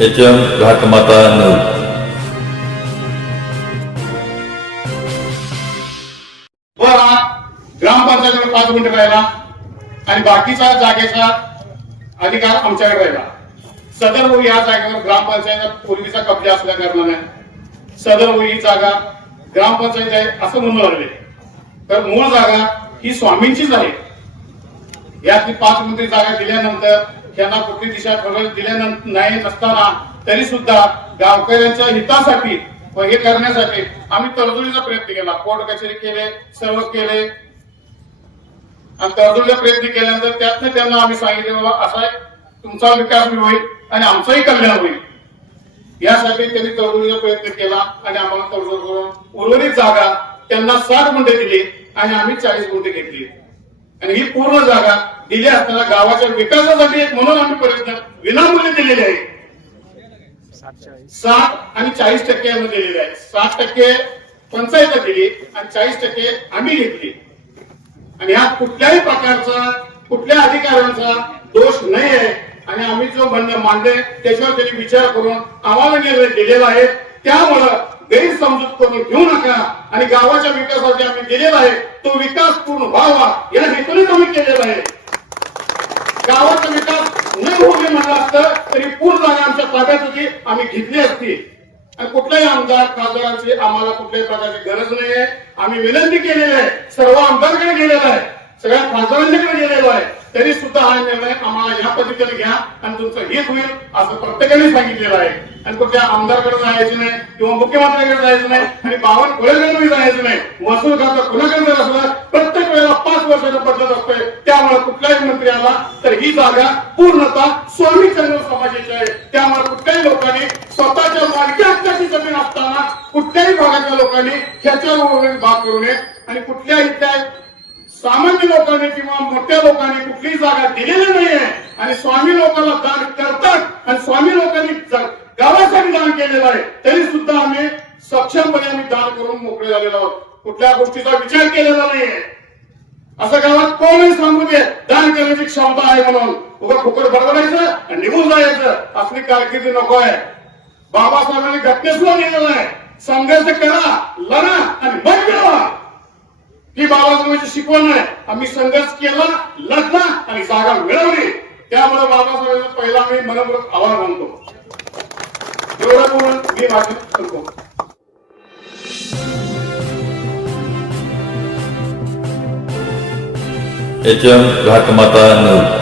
HM घाटमाता 9. ग्रामपंचायतीकडे 5 गुंठे राहिला आणि बाकीचा जागेचा अधिकार आमच्याकडे राहिला. सदर या जागेवर ग्रामपंचायत पूर्वीचा कब्जा असल्या कारणाने सदर ही जागा ग्रामपंचायत आहे असं म्हणू लागले. तर मूळ जागा ही स्वामींचीच आहे. यातली 5 गुंठे जागा दिल्यानंतर त्यांना कुठली दिशा दिल्यानंतर नाही नसताना तरी सुद्धा गावकऱ्यांच्या हितासाठी व हे करण्यासाठी आम्ही तडजोडीचा प्रयत्न केला. कोर्ट कचेरी केले, सर्व केले आणि तडजोडीचा प्रयत्न केल्यानंतर त्यातनं त्यांना आम्ही सांगितले बाबा असा तुमचा विकास होईल आणि आमचाही कल्याण होईल. यासाठी त्यांनी तडजोडीचा प्रयत्न केला आणि आम्हाला तडजोड करून उर्वरित जागा त्यांना 60 गुंठे दिली आणि आम्ही 40 गुंठे घेतली. आणि ही पूर्ण जागा दिली असताना गावाच्या विकासासाठी म्हणून आम्ही प्रयत्न विनामूल्य दिलेले आहे. 60 आणि 40% आम्ही दिलेले आहे. 60% पंचायत दिली आणि 40% आम्ही घेतली. आणि ह्यात कुठल्याही प्रकारचा कुठल्या अधिकाऱ्यांचा दोष नाही आहे. आणि आम्ही जो म्हणणं मांडले त्याच्यावर त्यांनी विचार करून आम्हाला निर्णय दिलेला आहे. त्यामुळं गैरसमजूत करून घेऊ नका आणि गावाच्या विकासासाठी आम्ही दिलेला आहे तो विकास पूर्ण व्हावा या हेतूनेच आम्ही केलेला आहे. गावाचा विकास न होऊ नये म्हणलं असतं तरी पूर्ण जागा आमच्या ताब्यात होती, आम्ही घेतली असती. आणि कुठल्याही आमदार खासदारांची आम्हाला कुठल्याही प्रकारची गरज नाही आहे. आम्ही विनंती केलेली आहे, सर्व आमदारांकडे गेलेला आहे, सगळ्या खासदारांकडे गेलेलो आहे. तरी सुद्धा हा निर्णय आम्हाला या पद्धतीने घ्या आणि तुमचं हित होईल असं प्रत्येकाने सांगितलेलं आहे. आणि कुठल्या आमदारकडे जायचं नाही किंवा मुख्यमंत्र्यांकडे जायचं नाही आणि बावनकुळेकडे जायचं नाही. महसूल खातं कुणाकडे असलं प्रत्येक वेळेला 5 वर्षाचं बदलत असतंय. त्यामुळे कुठलाही मंत्री आला तर ही जागा पूर्णतः स्वामी चंद्र समाजाची आहे. त्यामुळे कुठल्याही लोकांनी स्वतःच्या मालकी हक्काची जमीन असताना कुठल्याही भागातल्या लोकांनी ह्याच्यावर भाग करू नये. आणि कुठल्याही त्या सामान्य लोकांनी किंवा मोठ्या लोकांनी कुठलीही जागा दिलेली नाहीये. आणि स्वामी लोकांना दान करतात आणि स्वामी लोकांनी गावासाठी दान केलेलं आहे. तरी सुद्धा आम्ही सक्षमपणे आम्ही दान करून मोकळे झालेलो आहोत. कुठल्या गोष्टीचा विचार केलेला नाहीये. असं गावात कोणीही सांगू दे दान करण्याची क्षमता आहे म्हणून उभं फुकट बडबडायचं आणि निघून जायचं असली कारकिर्दी नको आहे. बाबासाहेबांनी घटनेसुद्धा लिहिलेलं आहे, संघर्ष करा, लढा आणि मत मिळवा. ही बाबासाहेबांची शिकवण आहे. आम्ही संघर्ष केला, लढला आणि जागा मिळवली. त्यामुळे बाबासाहेबांचा पहिला मी मनपूर्वक आभार मानतो. एवढं बोलून मी भाषण करतो. HM घाटमाता 9.